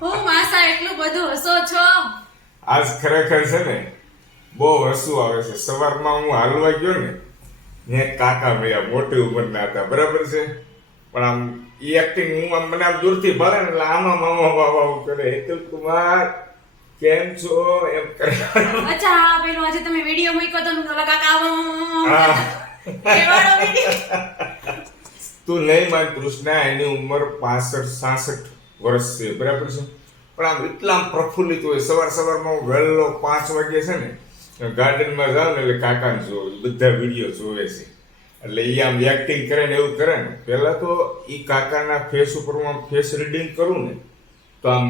હું માસા એટલું બધું હસો છો? આજ ખરેખર છે ને બહુ હસવું આવે છે. સવારમાં હું હાલવા ગયો ને ને કાકા ભૈયા મોટી ઉંમરના હતા. બરાબર છે? પણ આમ એ એક્ટિંગ હું આમ મને આમ દૂરથી ભરે ને એટલે આમાં મામા બાબા કરે. હેતુલ કુમાર કેમ છો? એમ કરે. અચ્છા હા પેલું આજે તમે વીડિયો મૂક્યો તો કાકા આવો. વીડિયો. તું નહીં માન કૃષ્ણા, એની ઉંમર પાસઠ, સાસઠ વર્ષ છે. બરાબર છે? પણ આમ એટલા પ્રફુલ્લિત હોય. સવાર સવારમાં વહેલો પાંચ વાગે છે ને, ગાર્ડનમાં જાઉં ને એટલે કાકાને જોવે બધા વીડિયો જોવે છે. એટલે એ આમ એક્ટિંગ કરે ને એવું કરે ને, પહેલાં તો એ કાકાના ફેસ ઉપર હું આમ ફેસ રીડિંગ કરું ને, તો આમ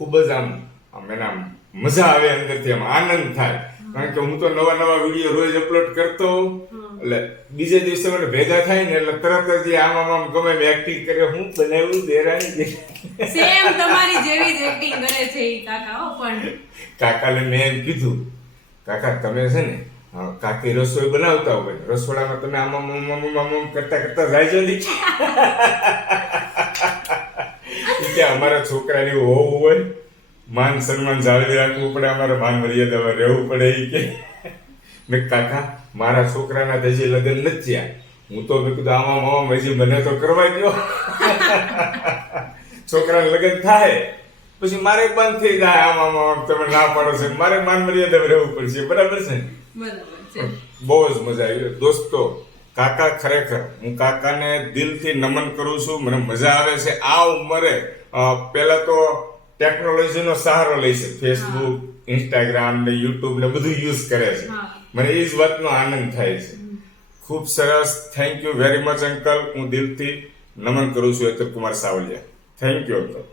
ખૂબ જ આમ આમ એના મજા આવે અંદરથી, આમ આનંદ થાય. કારણ કે હું તો નવા નવા વીડિયો રોજ અપલોડ કરતો હોઉં. એટલે બીજે દિવસે મને ભેગા થાય ને એટલે તરત જ આમ આમ આમ ગમે મેં એક્ટિંગ કરે. હું બનાવ્યું દેરાની સેમ તમારી જેવી જ એક્ટિંગ કરે છે ઈ કાકા હો પણ. કાકાને મેં એમ કીધું કાકા તમે છે ને કાકી રસોઈ બનાવતા હોય રસોડામાં તમે આમ આમ આમ આમ આમ કરતા કરતા જાયજો નહીં કે અમારા છોકરાની હોવું હોય માન સન્માન જાળવી રાખવું પડે અમારે માન મર્યાદામાં રહેવું પડે એ કે. મેં કાકા મારા છોકરાના તો હજી લગ્ન નથી થયા. હું તો મેં કીધું આમાં મામા હજી મને તો કરવા ગયો છોકરાને લગ્ન થાય. પછી મારે બંધ થઈ જાય આમાં આમ તમે ના પાડો છો. મારે માન મર્યાદા રહેવું પડશે બરાબર છે? બહુ જ મજા આવી. દોસ્તો કાકા ખરેખર હું કાકાને દિલથી નમન કરું છું મને મજા આવે છે. આ ઉંમરે પહેલા તો ટેકનોલોજીનો સહારો લે છે. ફેસબુક ઇન્સ્ટાગ્રામ ને યુટ્યુબ ને બધું યુઝ કરે છે. મને એ જ વાતનો આનંદ થાય છે. ખૂબ સરસ. Thank you very much uncle હું દિલથી નમન કરું છું Atul Kumar Savaliya. Thank you uncle